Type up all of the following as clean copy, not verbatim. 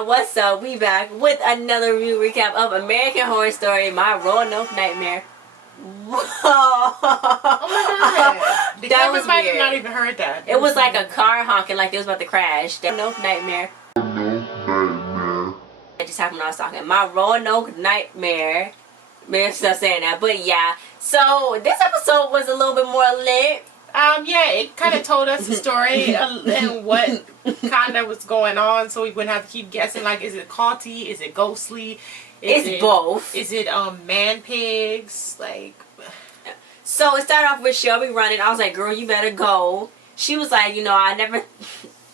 y'all, what's up? We back with another review recap of American Horror Story, my Roanoke nightmare. Whoa! Oh my god! That was might weird. have not even heard that. It was like a car honking, like it was about to crash. That Roanoke nightmare. That just happened when I was talking. My Roanoke nightmare. Maybe I'm still saying that, but yeah. So this episode was a little bit more lit. Yeah, it kind of told us the story and what kind of was going on, so we wouldn't have to keep guessing. Like, is it culty? Is it ghostly? It's both. Is it man pigs? Like, so it started off with Shelby running. I was like, "Girl, you better go." She was like, "You know, I never."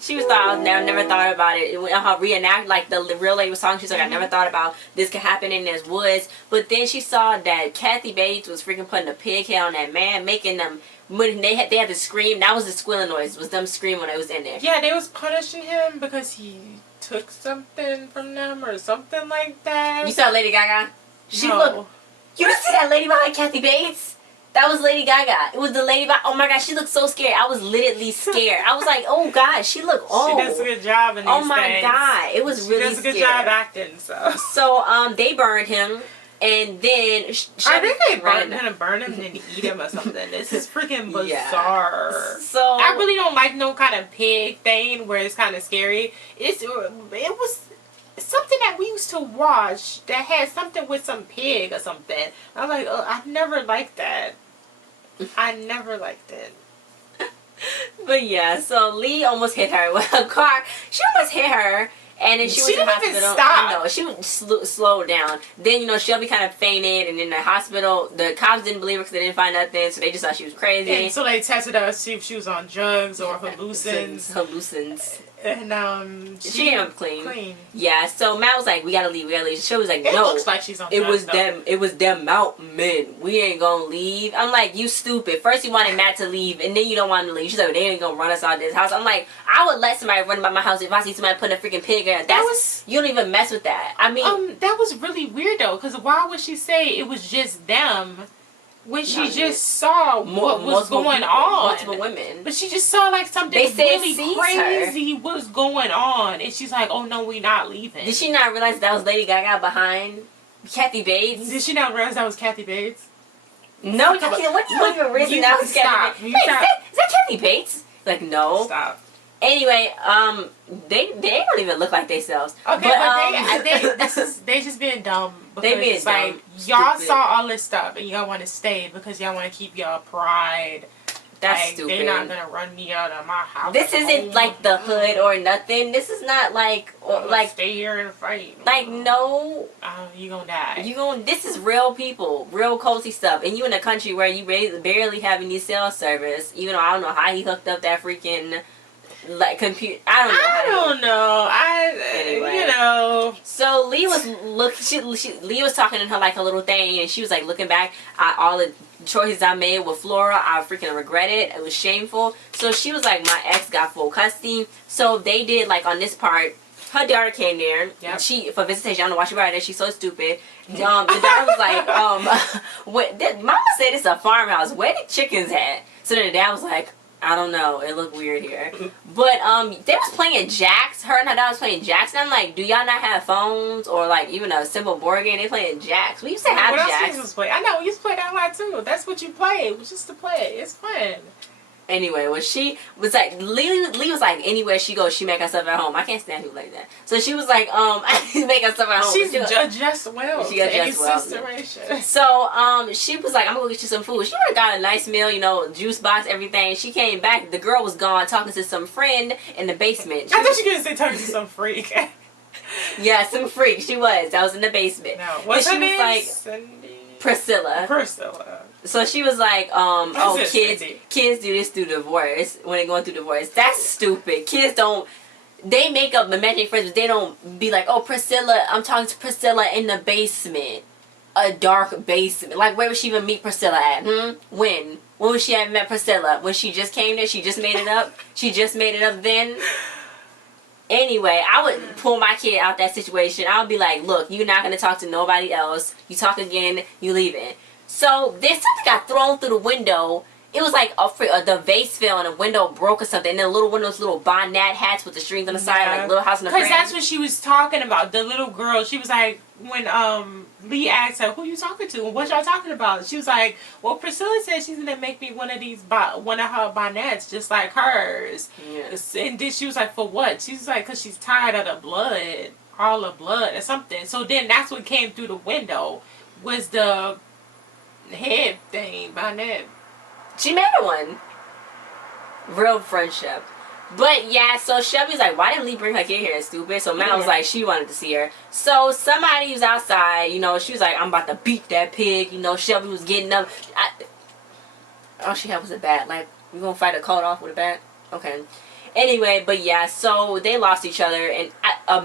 She was thought I never thought about it. Her reenact like the real lady was talking. She's like, "I never thought about this could happen in this woods." But then she saw that Kathy Bates was freaking putting a pig head on that man, making them. When they had to scream, that was the squealing noise. Was them screaming when it was in there. Yeah, they was punishing him because he took something from them or something like that. You saw Lady Gaga? She No. looked. You didn't see that lady behind Kathy Bates? That was Lady Gaga. It was the lady behind. Oh my God, she looked so scared. I was literally scared. I was like, oh God, she looked old. She does a good job in these Oh my things. God, it was really She does a good scary. job acting. So they burned him. And then I think they gonna burn him and then eat him or something. This is freaking bizarre. Yeah. So I really don't like no kind of pig thing where it's kind of scary. It was something that we used to watch that had something with some pig or something. I'm like, oh, I never liked that. I never liked it. But yeah, so Lee almost hit her with a car. She almost hit her. And then she went to the hospital. Even stop. I know, she slowed down. Then, you know, Shelby kind of fainted, and in the hospital, the cops didn't believe her because they didn't find nothing, so they just thought she was crazy. And so they tested her to see if she was on drugs or hallucins. And she came up clean. Yeah, so Matt was like, we gotta leave. She was like, no. It looks like she's on drugs, It was them mountain men. We ain't gonna leave. I'm like, you stupid. First you wanted Matt to leave, and then you don't want him to leave. She's like, they ain't gonna run us out of this house. I'm like, I would let somebody run by my house if I see somebody putting a freaking pig in. You don't even mess with that. I mean, that was really weird though, because why would she say it was just them when she just saw what was going on? Multiple women. But she just saw like something really crazy was going on, and she's like, "Oh no, we not leaving." Did she not realize that was Lady Gaga behind Kathy Bates? Did she not realize that was Kathy Bates? No, you can't. What you even reason that was Kathy Bates? Wait, is that Kathy Bates? Like, no. Stop. Anyway, they don't even look like themselves. Okay, but they just being dumb. They being dumb. Like, y'all saw all this stuff and y'all want to stay because y'all want to keep y'all pride. That's like, stupid. They're not gonna run me out of my house. This isn't like the hood or nothing. This is not like stay here and fight. Like, no. You gonna die. This is real people, real culty stuff, and you in a country where you barely have any cell service. Even though I don't know how he hooked up that freaking. Like computer, I don't know. Anyway. You know. So Lee was Lee was talking to her like a little thing, and she was like looking back at all the choices I made with Flora. I freaking regret it. It was shameful. So she was like, my ex got full custody. So they did like on this part. Her daughter came there. Yep. She for visitation. I don't know why she brought her there. She's so stupid. The daughter was like, Mama said it's a farmhouse. Where the chickens at? So then the dad was like, I don't know. It looked weird here. But they was playing jacks. Her and her dad was playing jacks. And I'm like, do y'all not have phones or like even a simple board game? They playing jacks. We used to have jacks. I know. We used to play that a lot too. That's what you play. It was just to play. It's fun. Anyway, when she was like, Lee was like, anywhere she goes, she make herself at home. I can't stand people like that. So she was like, make herself at home. She's just well. She got just well. Situation. So she was like, I'm gonna go get you some food. She would have got a nice meal, you know, juice box, everything. She came back. The girl was gone talking to some friend in the basement. I thought she was gonna say talking to some freak. Yeah, some freak. She was. I was in the basement. No, what's her name? Like, Cindy. Priscilla. So she was like, kids do this through divorce when they're going through divorce. That's stupid. Kids don't, they make up imaginary friends, but they don't be like, oh, Priscilla, I'm talking to Priscilla in the basement. A dark basement. Like, where would she even meet Priscilla at? When? When would she have met Priscilla? When she just came there? She just made it up? She just made it up then? Anyway, I would pull my kid out that situation. I would be like, look, you're not going to talk to nobody else. You talk again, you leaving. So then something got thrown through the window it was like the vase fell and the window broke or something. And then one of those little bonnet hats with the strings on the side, like Little House on the Prairie. Because that's what she was talking about. The little girl. She was like, when Lee asked her, "Who you talking to? And what y'all talking about?" She was like, "Well, Priscilla said she's gonna make me one of her bonnets just like hers." Yes. And then she was like, "For what?" She was like, "Cause she's tired of the blood, all the blood or something." So then that's what came through the window was the head thing, bonnet. She made her one. Real friendship. But yeah, so Shelby's like, why didn't Lee bring her kid here? Stupid. So Matt was like, she wanted to see her. So somebody was outside, you know, she was like, I'm about to beat that pig. You know, Shelby was getting up. All she had was a bat. Like, we gonna fight a cold off with a bat? Okay. Anyway, but yeah, so they lost each other. And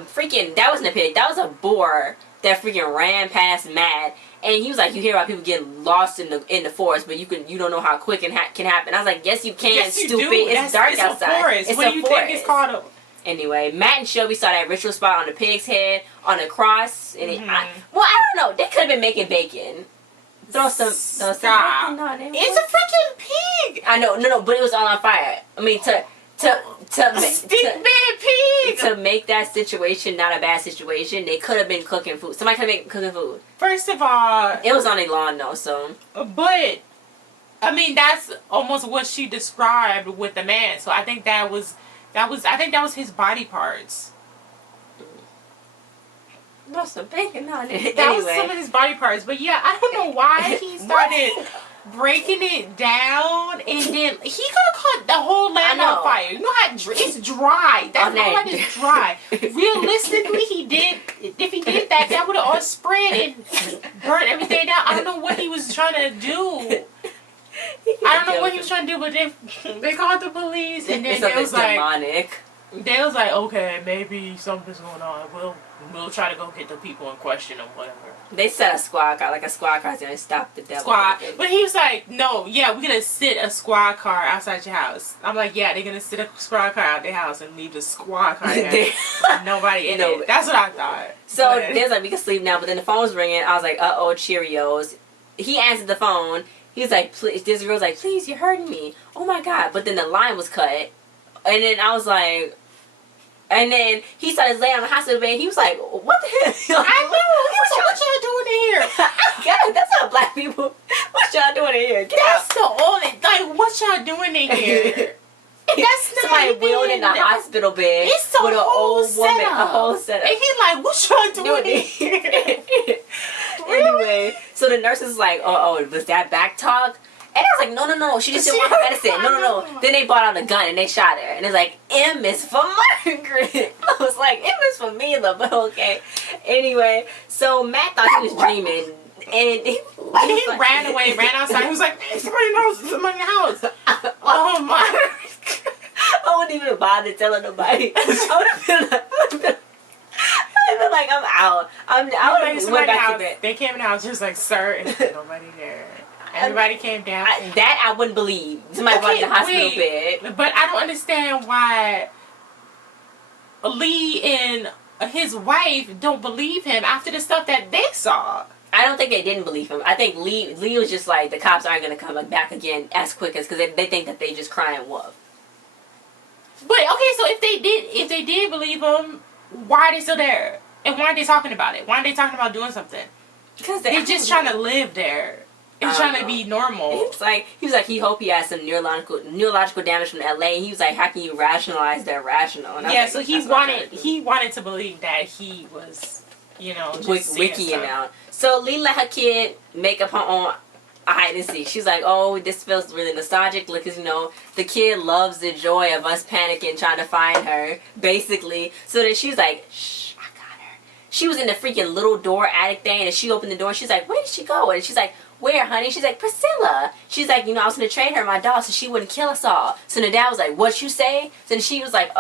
freaking, that wasn't a pig. That was a boar that freaking ran past Matt. And he was like, you hear about people getting lost in the forest, but you don't know how quick it can happen. I was like, yes, you can, yes, you stupid. Do. It's dark outside. Forest. It's what a do you forest. think it's called? Anyway, Matt and Shelby saw that ritual spot on the pig's head, on a cross. And I don't know. They could have been making bacon. Throw some bacon on it. It's a freaking pig. I know. No, but it was all on fire. I mean, to make that situation not a bad situation, they could have been cooking food. Somebody could have been cooking food. First of all, it was on a lawn though, so. But I mean, that's almost what she described with the man. So I think that was his body parts. There's some bacon on it. That was some of his body parts. But yeah, I don't know why he started breaking it down, and then he could have caught the whole land on fire. You know how it's dry. That land is dry. Realistically, if he did that, that would have all spread and burnt everything down. I don't know what he was trying to do. I don't know what he was trying to do, but they called the police, and then they was like, demonic. They was like, okay, maybe something's going on. We'll try to go get the people in question or whatever. They set a squad car, like a squad car, to stop the devil. But he was like, no, yeah, we're gonna sit a squad car outside your house. I'm like, yeah, they're gonna sit a squad car out their house and leave the squad car there. Nobody in it. That's what I thought. So there's like, we can sleep now, but then the phone was ringing. I was like, uh-oh, Cheerios. He answered the phone. He was like, please, this girl's like, please, you're hurting me. Oh my God. But then the line was cut. And then I was like, and then he started laying on the hospital bed. He was like, what the hell? I knew. He was like, what y'all doing in here? God, that's how black people, what y'all doing in here? That's the only, like, what y'all doing in here? That's not somebody wheeled in the hospital bed with an old woman, a whole setup. And he's like, what y'all doing in here? Anyway, so the nurse is like, oh, was that back talk? And I was like, no, she just didn't want her medicine. No. Then they brought out a gun and they shot her. And it's like, M is for Margaret. I was like, M is for Mila, but okay. Anyway, so Matt thought he was dreaming. And he ran away, ran outside. He was like, hey, somebody in the house, somebody in the house. Oh my. I wouldn't even bother telling nobody. I would have been like, I'm out. I would have went back to bed. They came in the house, just like, sir, there's nobody there. Everybody came down. That I wouldn't believe. Somebody brought in the hospital bed. But I don't understand why Lee and his wife don't believe him after the stuff that they saw. I don't think they didn't believe him. I think Lee was just like, the cops aren't going to come back again as quick as, because they think that they just crying wolf. But okay, so if they did believe him, why are they still there? And why are they talking about it? Why are they talking about doing something? Because they're just trying to live there. He's trying to be normal. He was like, he hoped he had some neurological damage from LA. And he was like, how can you rationalize the irrational? And yeah, so he wanted to believe that he was, you know, just wikiing out. So Lee let her kid make up her own hide and seek. She's like, oh, this feels really nostalgic because, you know, the kid loves the joy of us panicking trying to find her, basically. So then she's like, shh, I got her. She was in the freaking little door attic thing, and she opened the door and she's like, where did she go? And she's like, where, honey? She's like, Priscilla. She's like, you know, I was going to train her, my dog, so she wouldn't kill us all. So the dad was like, what you say? So then she was like,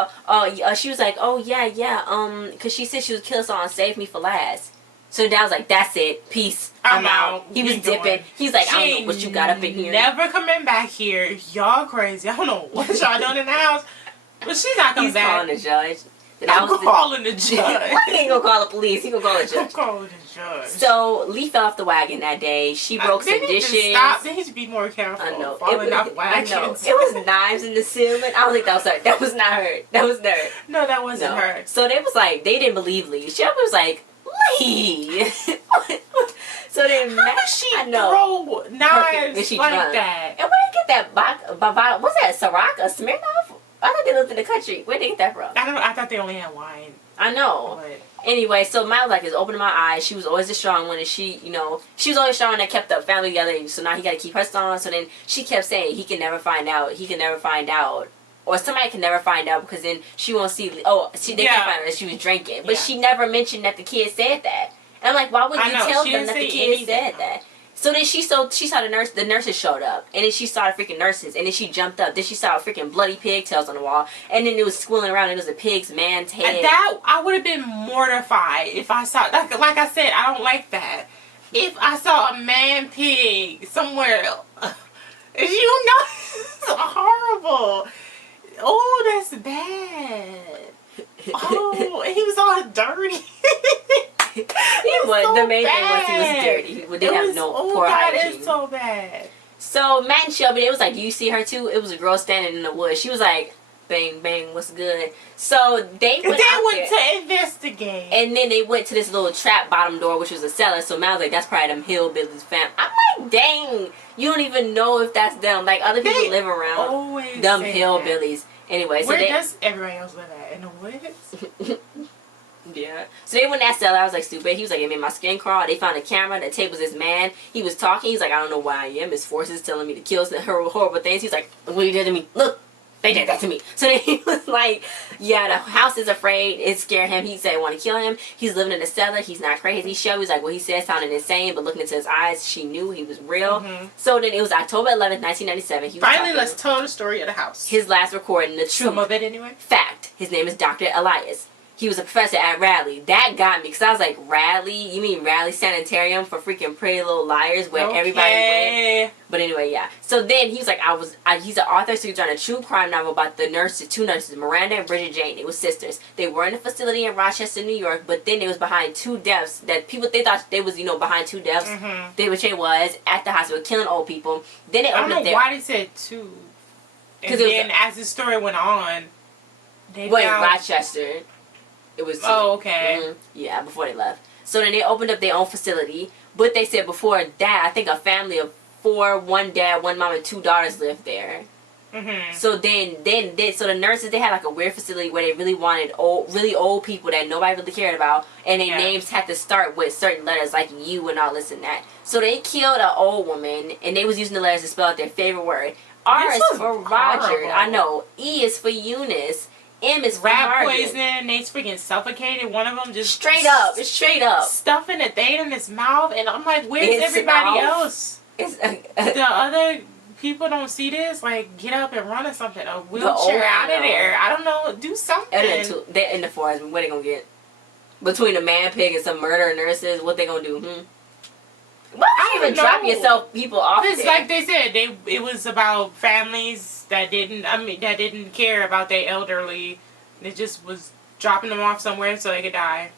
she was like, oh, yeah, because she said she would kill us all and save me for last. So the dad was like, that's it. Peace. I'm out. He was dipping. He's like, I don't know what you got up in here. Never coming back here. Y'all crazy. I don't know what y'all doing in the house. But she's not coming back. He's calling the judge. I'm calling the judge. He ain't gonna call the police. He gonna call the judge. I'm calling the judge. So Lee fell off the wagon that day. She broke some dishes. Stop. They need to be more careful. I know. Falling off wagons. I know. It was knives in the ceiling. I don't think that was her. That was not her. That was her. No, that wasn't her. So they was like, they didn't believe Lee. She was like, Lee. So then she throw knives like drunk. that? And where did you get that bottle? What's that? Ciroc? A Smirnoff? I thought they lived in the country. Where did they get that from? I thought they only had wine. I know. But anyway, so Maya was like, it's opening my eyes. She was always the strong one, and she was always strong that kept the family together. So now he got to keep her strong. So then she kept saying, he can never find out. He can never find out. Or somebody can never find out because then she won't see. Oh, they can find out that she was drinking. But she never mentioned that the kid said that. And I'm like, why would you tell them that the kid said that? So then she saw the nurses showed up. And then she saw the freaking nurses. And then she jumped up. Then she saw freaking bloody pigtails on the wall. And then it was squirreling around and it was a pig's man's head. That, I would have been mortified if I saw, like I said, I don't like that. If I saw a man pig somewhere, you know, it's horrible. Oh, that's bad. Oh, he was all dirty. He was. So the main thing was he was dirty. He didn't have no poor hygiene. It's so bad. So Matt and Shelby, it was like, do you see her too? It was a girl standing in the woods. She was like, bang, bang, what's good? So they went to investigate. And then they went to this little trap bottom door, which was a cellar. So Matt was like, that's probably them hillbillies fam. I'm like, dang, you don't even know if that's them. Like, other people live around them hillbillies. Anyway, where does everybody else live at? In the woods? Yeah. So they went in that cellar. I was like, stupid. He was like, it made my skin crawl. They found a camera. The tape was this man. He was talking. He's like, I don't know why I am. His forces telling me to kill some horrible things. He's like, look what he did to me. Look. They did that to me. So then he was like, yeah, the house is afraid. It scared him. He said, I want to kill him. He's living in the cellar. He's not crazy. Shelby was like, what he said sounded insane, but looking into his eyes, she knew he was real. So then it was October 11th, 1997. He was finally, let's tell the story of the house. His last recording, the truth. Some of it anyway. Fact. His name is Dr. Elias. He was a professor at Radley. That got me, because I was like, Radley? You mean Radley Sanitarium for freaking Pretty Little Liars, where everybody went? But anyway, yeah. So then he was like, he's an author, so he's writing a true crime novel about the nurses, two nurses, Miranda and Bridget Jane. They were sisters. They were in a facility in Rochester, New York, but then they was behind two deaths that people, they thought they was, behind two deaths. Which they was at the hospital, killing old people. Then they opened up their... I don't know why they said two. And then as the story went on, they found... Rochester... It was two. Oh, okay. Yeah, before they left. So then they opened up their own facility. But they said before that, I think a family of 4, 1 dad, 1 mom, and 2 daughters lived there. So then so the nurses, they had like a weird facility where they really wanted really old people that nobody really cared about. And their names had to start with certain letters like U and all this and that. So they killed an old woman and they was using the letters to spell out their favorite word. R is for Roger. I know. E is for Eunice. M is rat poison. They freaking suffocated one of them. Just straight up. It's straight up. Stuffing a thing in his mouth, and I'm like, where's everybody else? The other people don't see this. Like, get up and run or something. A wheelchair out of there. I don't know. Do something. They're in the forest. What they gonna get? Between a man pig and some murder nurses, what they gonna do? Why don't you even drop yourself people off there? Like they said, it was about families that didn't care about their elderly. They just was dropping them off somewhere so they could die.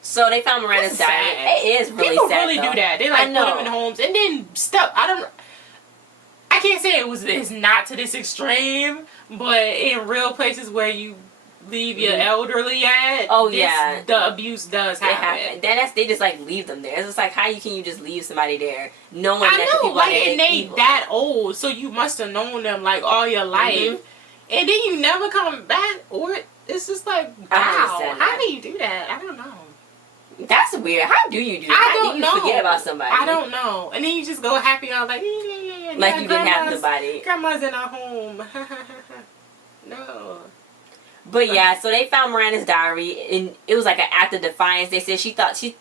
So they found Miranda's diary. It is really People sad. People really do that. They like put them in homes and then stuff. I can't say it's not to this extreme, but in real places where you leave your elderly at, the abuse does happen. They just like leave them there. It's just like, how can you just leave somebody there knowing that the people like, are there and they that old, so you must have known them like all your life, and then you never come back, or it's just like, wow, how do you do that? I don't know. That's weird. How do you do that? How do you forget about somebody? I don't know. And then you just go happy all like you didn't have nobody. Grandma's in our home. No. But yeah, so they found Miranda's diary, and it was like an act of defiance. They said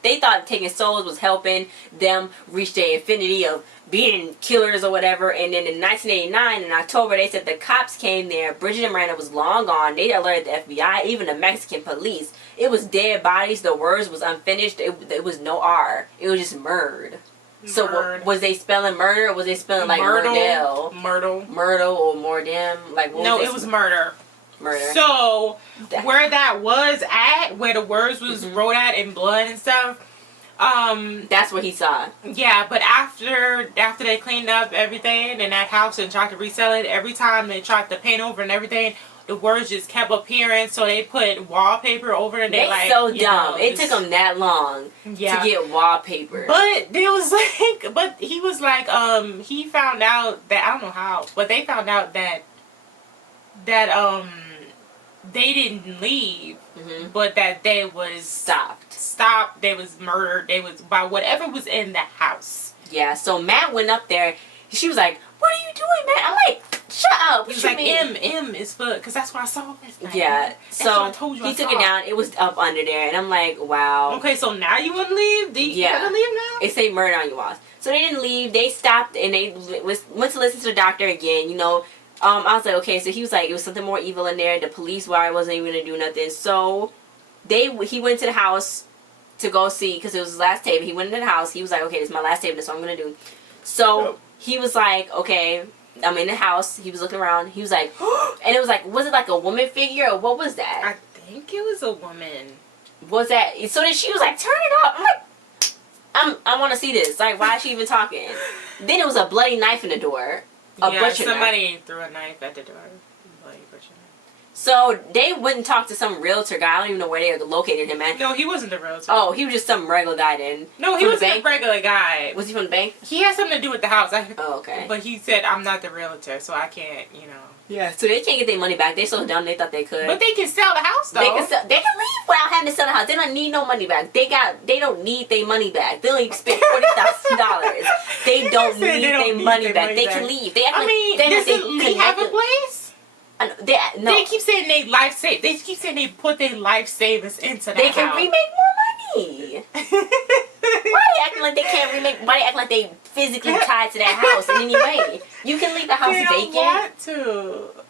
they thought taking souls was helping them reach their infinity of being killers or whatever. And then in 1989, in October, they said the cops came there. Bridget and Miranda was long gone. They alerted the FBI, even the Mexican police. It was dead bodies. The words was unfinished. It was no R. It was just murd. So was they spelling murder, or was they spelling like Myrtle? Myrtle or Mordem? Like, no, it was murder. murder. So where that was at, where the words was wrote at in blood and stuff, that's what he saw. Yeah, but after they cleaned up everything in that house and tried to resell it, every time they tried to paint over and everything, the words just kept appearing. So they put wallpaper over it. They like, so dumb. It took them that long to get wallpaper. But there was like, but he was like, he found out that, I don't know how, but they found out that they didn't leave, but that they was stopped. They was murdered. They was by whatever was in the house. Yeah. So Matt went up there. She was like, "What are you doing, Matt?" I'm like, "Shut up." He was like, M is for, because that's what I saw last night. Yeah. That's so what I told you he took it down. It was up under there, and I'm like, "Wow." Okay, so now you want to leave? You want to leave now? It say murder on your walls. So they didn't leave. They stopped and they went to listen to the doctor again. You know. I was like, okay, so he was like, it was something more evil in there. The police wire wasn't even going to do nothing. So he went to the house to go see, because it was his last tape. He went into the house. He was like, okay, this is my last tape. That's what I'm going to do. So he was like, okay, I'm in the house. He was looking around. He was like, and it was like, was it like a woman figure or what was that? I think it was a woman. Was that? So then she was like, turn it up. I'm like, I want to see this. Like, why is she even talking? Then it was a bloody knife in the door. Somebody threw a knife at the door. So they wouldn't talk to some realtor guy. I don't even know where they located him at. No, he wasn't the realtor. Oh, he was just some regular guy then. No, he wasn't a regular guy. Was he from the bank? He had something to do with the house. Oh, okay. But he said, I'm not the realtor, so I can't, you know. Yeah. So they can't get their money back. They're so dumb they thought they could. But they can sell the house though. They can leave without having to sell the house. They don't need no money back. They don't need their money back. They only spent $40,000. They don't need their money back. They can leave. Does Lee have a place? No. They keep saying they They keep saying they put their life savings into that They house. can remake more money. Why they acting like they can't remake? Why they acting like they physically tied to that house in any way? You can leave the house vacant. They don't want to.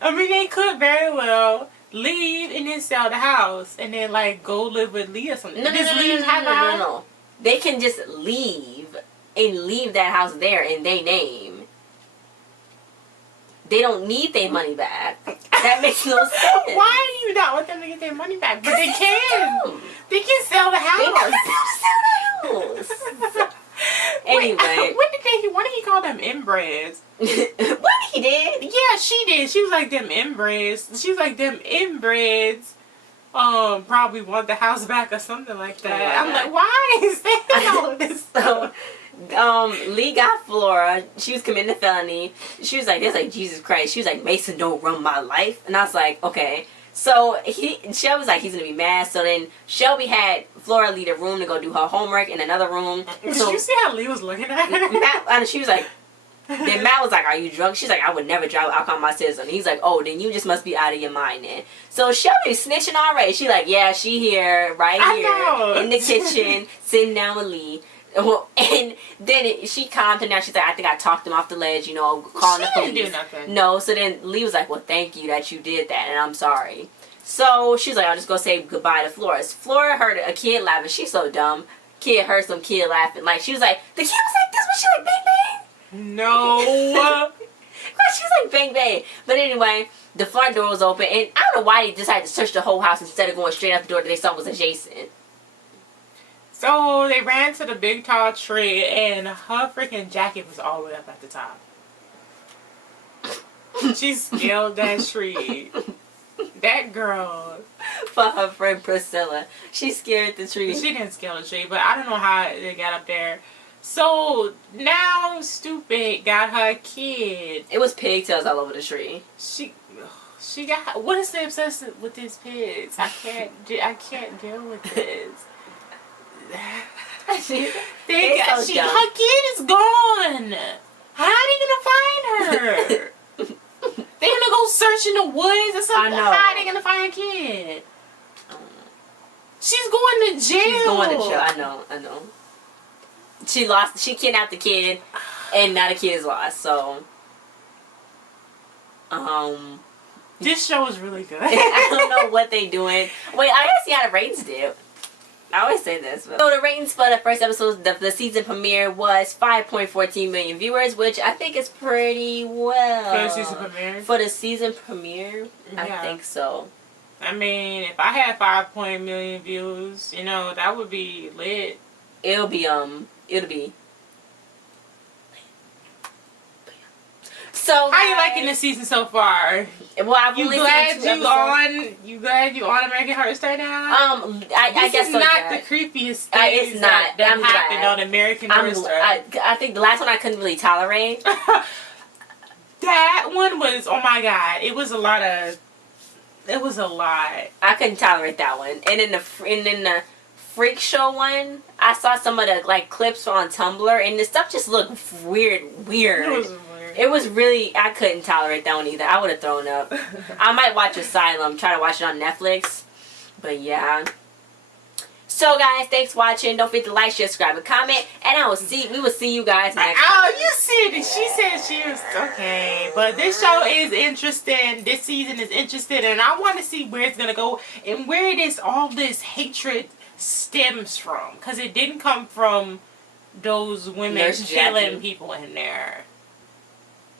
I mean, they could very well leave and then sell the house and then like go live with Lee or something. No. They can just leave and leave that house there in their name. They don't need their money back. That makes no sense. Why do you not want them to get their money back? But they can. They can sell the house. They can sell the house. Anyway. When did he call them inbreds? What he did? Yeah, she did. She was like them inbreds. She was like them inbreds. Probably want the house back or something like that. I'm like, why is that all of this stuff? Lee got Flora. She was committing a felony. She was like, "That's like Jesus Christ." She was like, "Mason don't run my life," and I was like, "Okay." So Shelby was like, he's gonna be mad. So then Shelby had Flora leave a room to go do her homework in another room. Did you see how Lee was looking at her? Matt, she was like, then Matt was like, "Are you drunk?" She's like, "I would never drive alcohol on my citizen." He's like, "Oh, then you just must be out of your mind then." So Shelby's snitching already. She like, "Yeah, she here, in the kitchen, sitting down with Lee." And then she calmed him down. She's like, "I think I talked him off the ledge, you know, calling the police." She didn't do nothing. No, so then Lee was like, "Well, thank you that you did that, and I'm sorry." So she's like, "I'll just go say goodbye to Flora." Flora heard a kid laughing. She's so dumb. Kid heard some kid laughing. Like, she was like, the kid was like this when she like bang bang? No. She was like bang bang. But anyway, the front door was open, and I don't know why they decided to search the whole house instead of going straight out the door that they saw was adjacent. So they ran to the big tall tree, and her freaking jacket was all the way up at the top. She scaled that tree. That girl. For her friend Priscilla. She scared the tree. She didn't scale the tree, but I don't know how they got up there. So now Stupid got her kid. It was pigtails all over the tree. She got, what is the obsession with these pigs? I can't deal with this. Her kid is gone. How are they gonna find her? They're gonna go search in the woods or something. How are they gonna find her kid? She's going to jail. She's going to jail. I know. She kidnapped the kid, and now the kid is lost. So, this show is really good. I don't know what they doing. Wait, I gotta see how the ratings did. I always say this. But. So the ratings for the first episode of the season premiere was 5.14 million viewers, which I think is pretty well. For the season premiere? For the season premiere, I think so. I mean, if I had 5 million views, you know, that would be lit. It'll be. So how you liking the season so far? Well, I've only seen 2 episodes. You glad you on American Horror Story now? I guess this is so, not the creepiest thing it's not. that happened on American Horror Story. I think the last one I couldn't really tolerate. That one was, oh my god, it was a lot. I couldn't tolerate that one. And in the freak show one, I saw some of the like clips on Tumblr, and the stuff just looked weird. It was really, I couldn't tolerate that one either. I would have thrown up. I might watch Asylum, try to watch it on Netflix. But yeah. So guys, thanks for watching. Don't forget to like, share, subscribe, and comment. And we will see you guys next time. Oh, you said it. She said she was okay. But this show is interesting. This season is interesting, and I want to see where it's gonna go and where all this hatred stems from. Because it didn't come from those women killing people in there.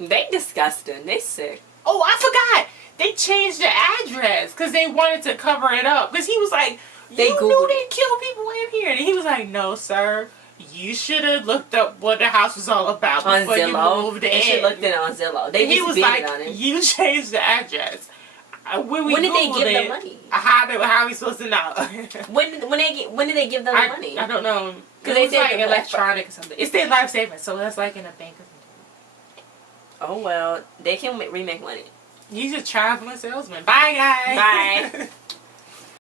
They disgusting. They sick. Oh, I forgot. They changed the address because they wanted to cover it up. Because he was like, you knew they killed people in here. And he was like, no, sir. You should have looked up what the house was all about on before Zillow. You moved in. They should have looked it on Zillow. He was like, you changed the address. When did they give them money? How are we supposed to know? when did they give them the money? I don't know. Because they said like electronic or something. It's their life savings, so that's like in a bank or something. Oh well, they can remake money. He's a traveling salesman. Bye guys. Bye.